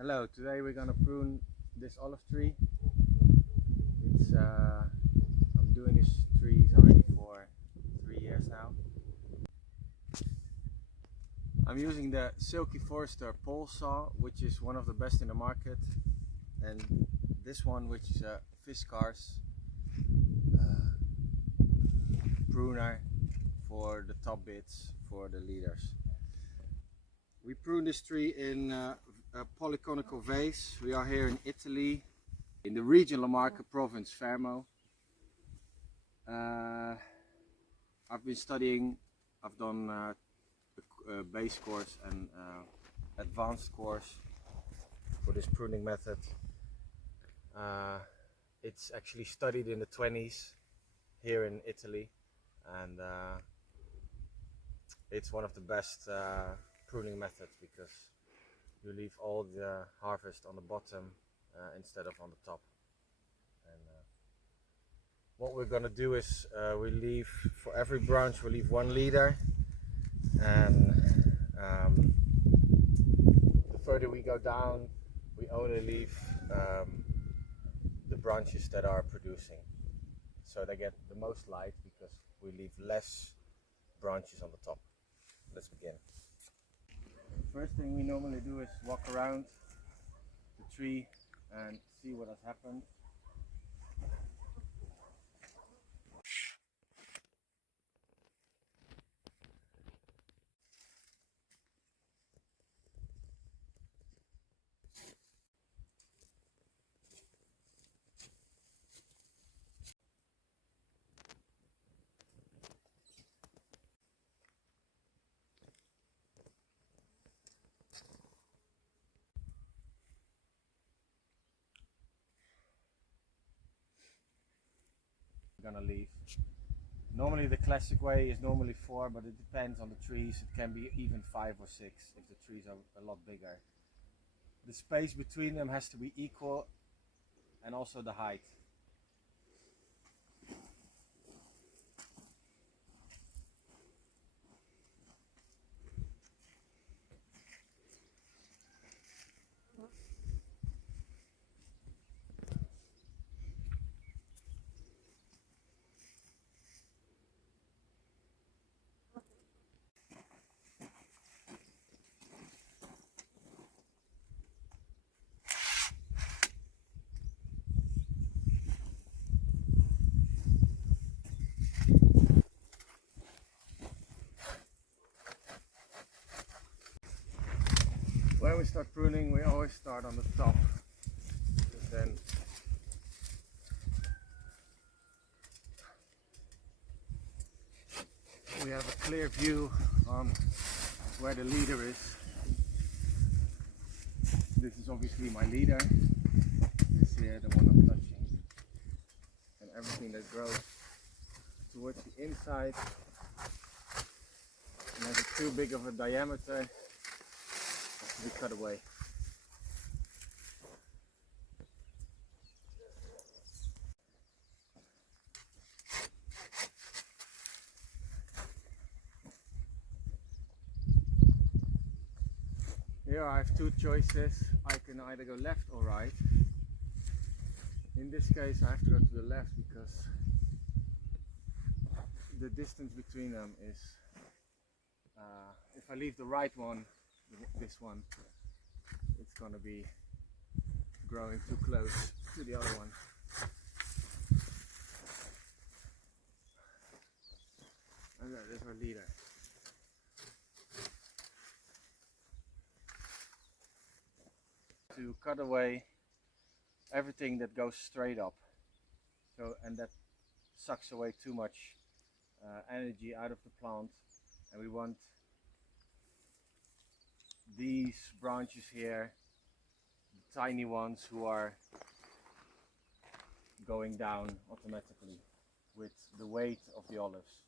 Hello, today we're gonna prune this olive tree. I'm doing these trees already for 3 years now. I'm using the Silky Forester pole saw, which is one of the best in the market, and this one, which is a Fiskars pruner for the top bits for the leaders. We prune this tree in a polyconical vase. We are here in Italy, in the region La Marca province, Fermo. I've been studying, I've done a base course and advanced course for this pruning method. It's actually studied in the 20s here in Italy, and it's one of the best pruning methods because you leave all the harvest on the bottom instead of on the top. And what we're gonna do is we leave, for every branch we leave 1 leader, and the further we go down we only leave the branches that are producing, so they get the most light because we leave less branches on the top. Let's begin. First thing we normally do is walk around the tree and see what has happened. Gonna leave. Normally the classic way is normally 4, but it depends on the trees. It can be even 5 or 6 if the trees are a lot bigger. The space between them has to be equal, and also the height. When we start pruning, we always start on the top, because then we have a clear view on where the leader is. This is obviously my leader, this here, the one I'm touching, and everything that grows towards the inside and has too big of a diameter has to be cut away. Here I have 2 choices. I can either go left or right. In this case I have to go to the left because the distance between them is, if I leave the right one, this one, it's gonna be growing too close to the other one. And that is our leader. To cut away everything that goes straight up, so, and that sucks away too much energy out of the plant, and we want these branches here, the tiny ones, who are going down automatically with the weight of the olives.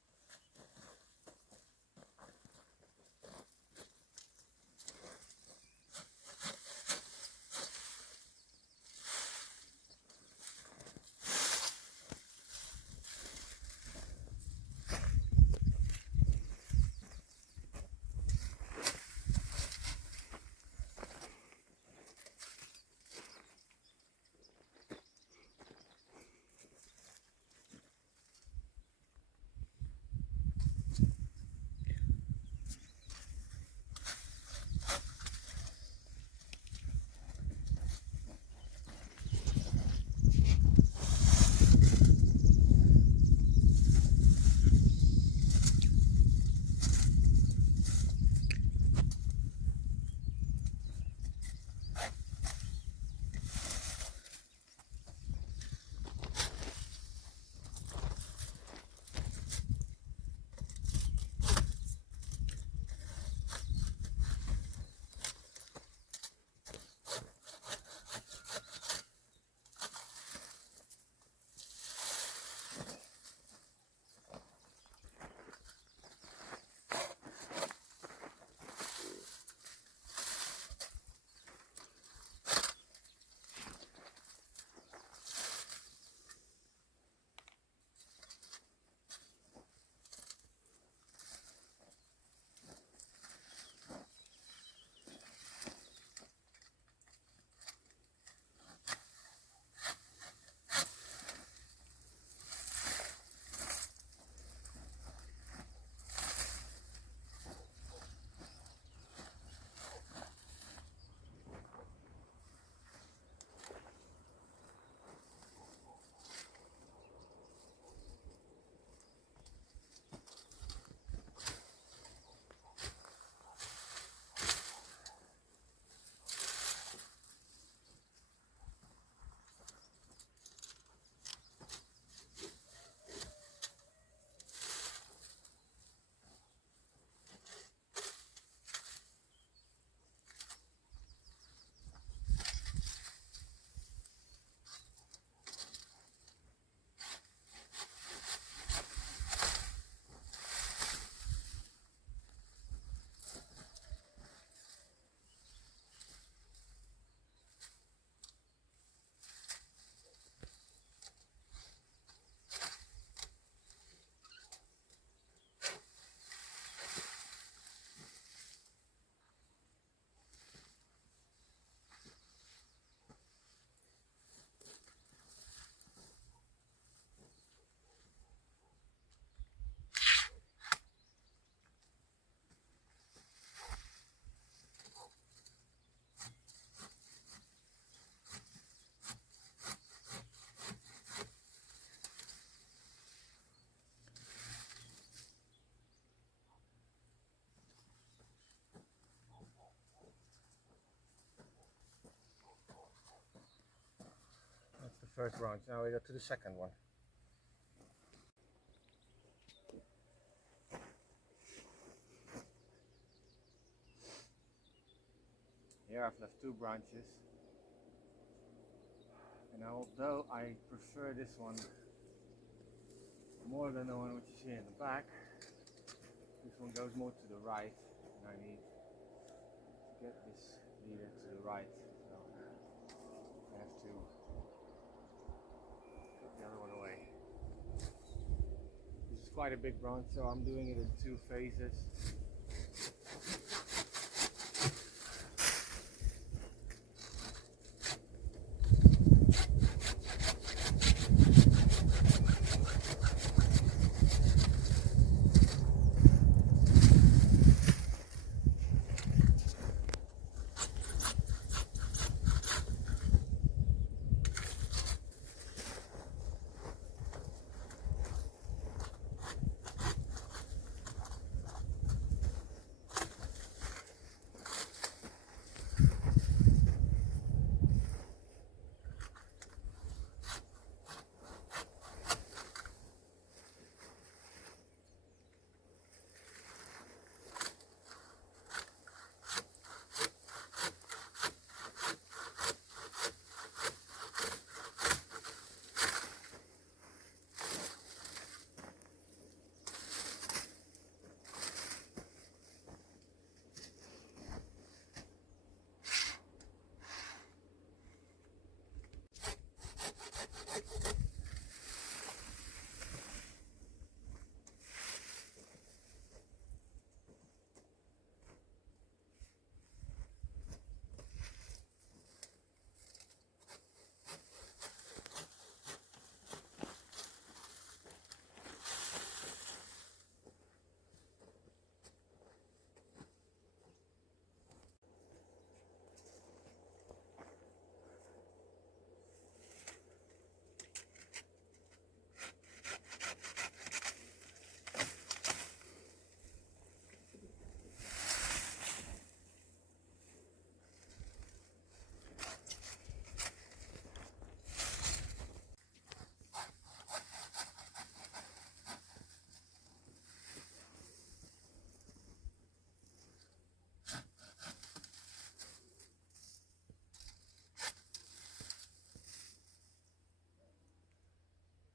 first branch. Now we go to the second one. Here I've left 2 branches, and although I prefer this one more than the one which is here in the back, this one goes more to the right, and I need to get this leader to the right, so I have to put the other one away. This is quite a big branch, so I'm doing it in 2 phases.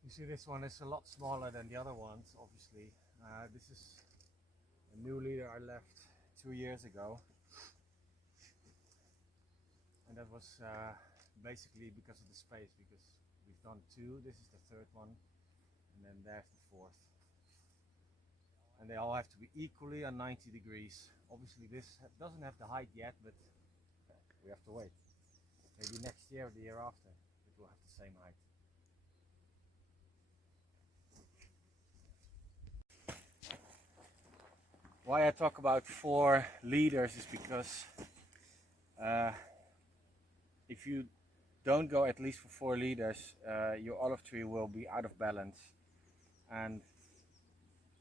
You see, this one is a lot smaller than the other ones, obviously. This is a new leader I left 2 years ago, and that was basically because of the space, because we've done 2, this is the 3rd one, and then there's the 4th. And they all have to be equally on 90 degrees. Obviously this doesn't have the height yet, but we have to wait. Maybe next year or the year after it will have the same height. Why I talk about 4 leaders is because if you don't go at least for 4 leaders, your olive tree will be out of balance. And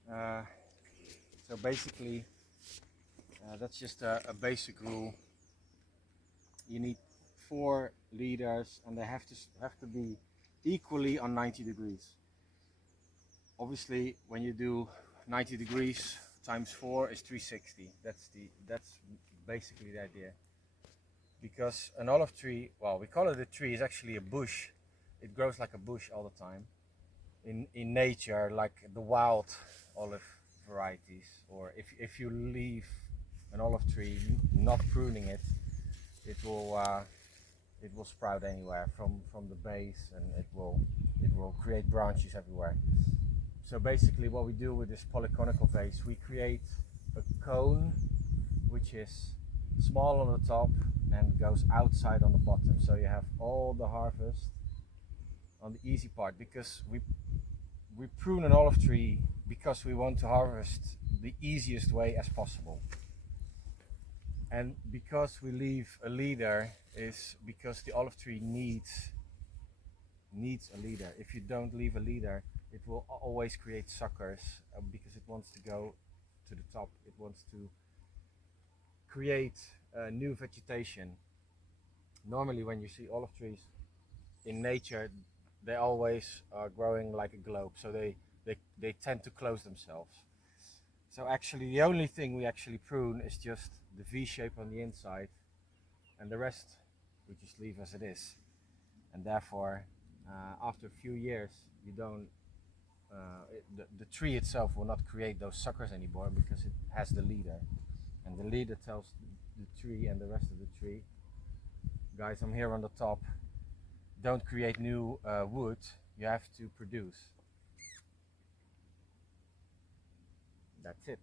so basically that's just a basic rule. You need 4 leaders, and they have to be equally on 90 degrees. Obviously when you do 90 degrees times 4 is 360. That's basically the idea. Because an olive tree, well, we call it a tree, is actually a bush. It grows like a bush all the time. In nature, like the wild olive varieties. Or if you leave an olive tree not pruning it, it will sprout anywhere from the base, and it will create branches everywhere. So basically what we do with this polyconical vase, we create a cone which is small on the top and goes outside on the bottom. So you have all the harvest on the easy part, because we prune an olive tree because we want to harvest the easiest way as possible. And because we leave a leader is because the olive tree needs a leader. If you don't leave a leader, it will always create suckers because it wants to go to the top. It wants to create new vegetation. Normally when you see olive trees in nature, they always are growing like a globe, so they tend to close themselves. So actually the only thing we actually prune is just the V shape on the inside, and the rest we just leave as it is. And therefore after a few years you don't the tree itself will not create those suckers anymore, because it has the leader, and the leader tells the tree and the rest of the tree, guys, I'm here on the top, don't create new wood, you have to produce. That's it.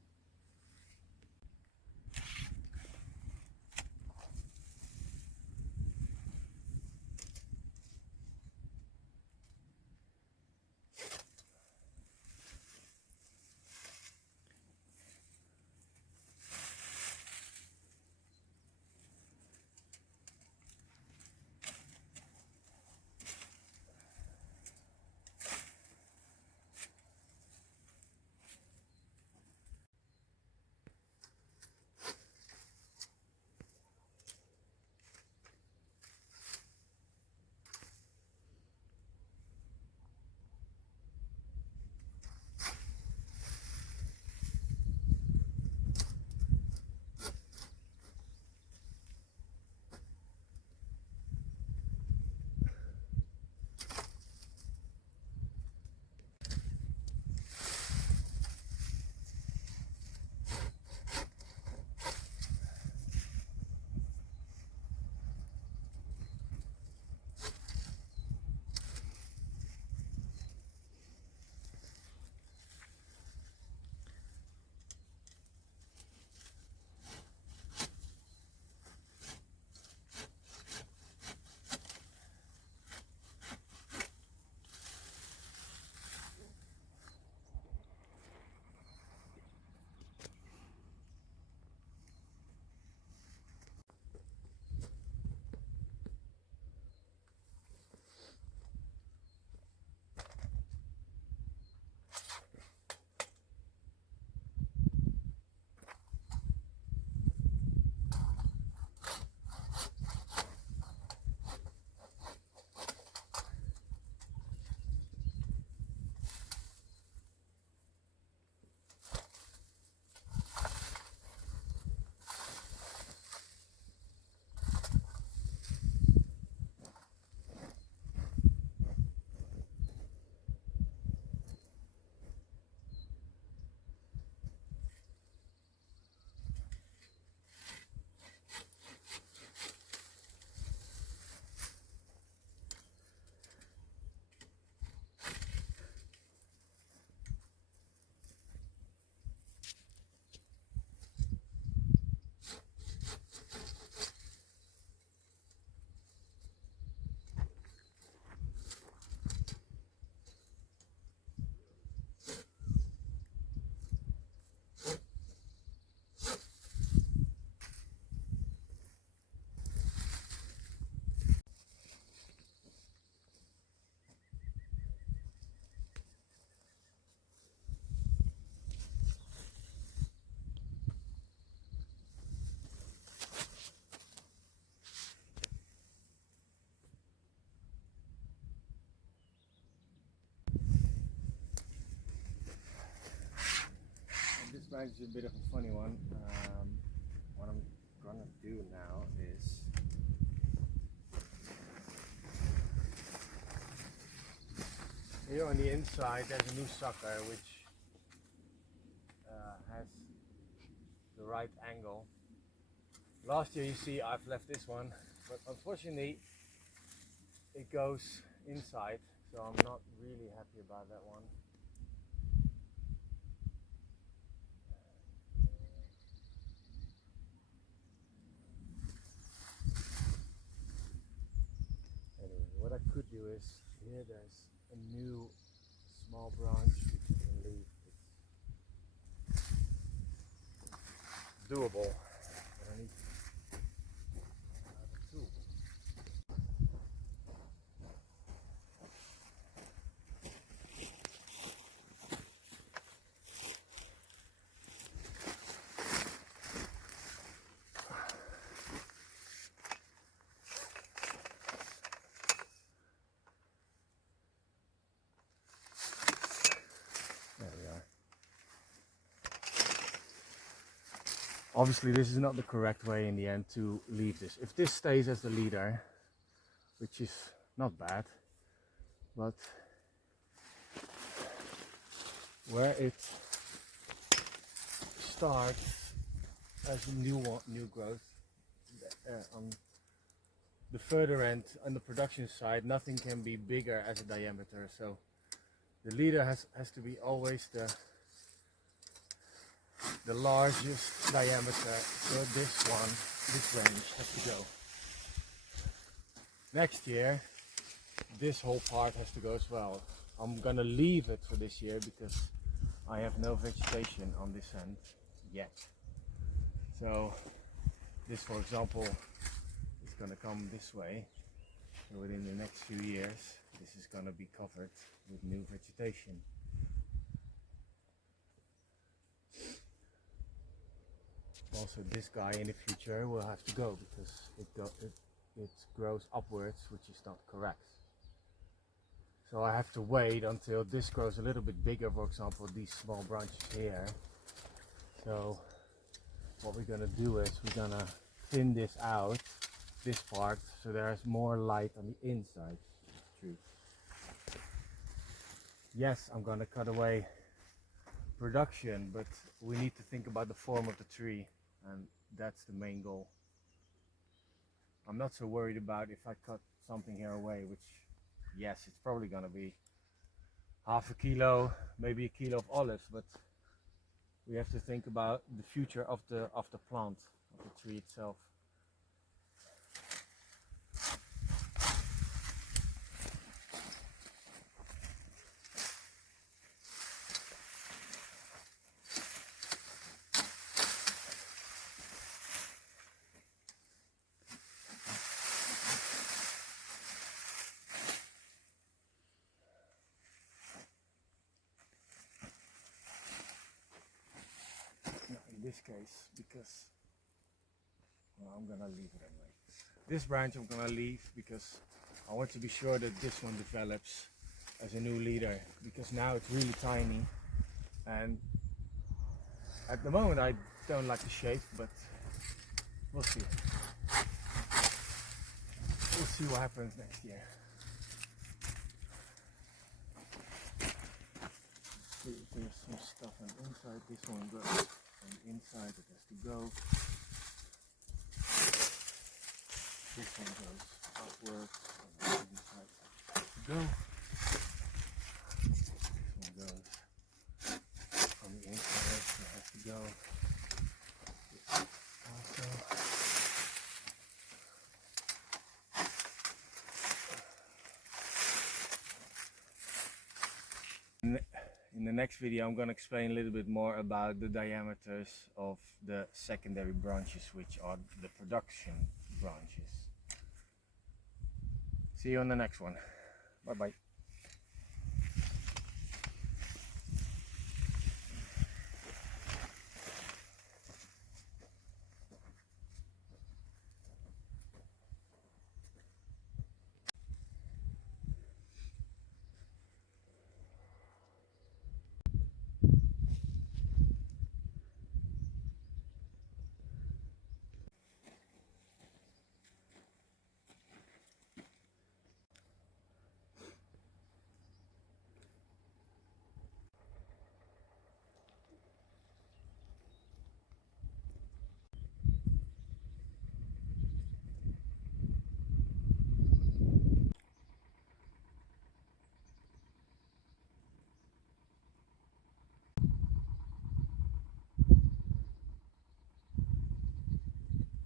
This might be a bit of a funny one. What I'm gonna do now is here on the inside there's a new sucker which has the right angle. Last year, you see, I've left this one, but unfortunately it goes inside, so I'm not really happy about that one. Anyway, what I could do is, here there's a new small branch which you can leave. It's doable, but I need a tool. Obviously this is not the correct way in the end to leave this. If this stays as the leader, which is not bad, but where it starts as a new growth, on the further end, on the production side, nothing can be bigger as a diameter, so the leader has to be always the largest diameter, so this range has to go. Next year this whole part has to go as well. I'm gonna leave it for this year because I have no vegetation on this end yet. So this, for example, is gonna come this way. So within the next few years this is gonna be covered with new vegetation. Also this guy in the future will have to go because it grows upwards, which is not correct. So I have to wait until this grows a little bit bigger, for example these small branches here. So what we're gonna do is we're gonna thin this out, this part, so there's more light on the inside of the tree. Yes, I'm gonna cut away production, but we need to think about the form of the tree, and that's the main goal. I'm not so worried about if I cut something here away, which, yes, it's probably gonna be half a kilo, maybe a kilo of olives, but we have to think about the future of the plant, of the tree itself. In this case, because, well, I'm gonna leave it anyway. This branch I'm gonna leave because I want to be sure that this one develops as a new leader, because now it's really tiny, and at the moment I don't like the shape, but we'll see. We'll see what happens next year. See if there's some stuff on the inside. This one goes on the inside, it has to go. This one goes upwards on the inside, it has to go. This one goes on the inside, it has to go. Also. In the next video I'm going to explain a little bit more about the diameters of the secondary branches, which are the production branches. See you on the next one. Bye bye.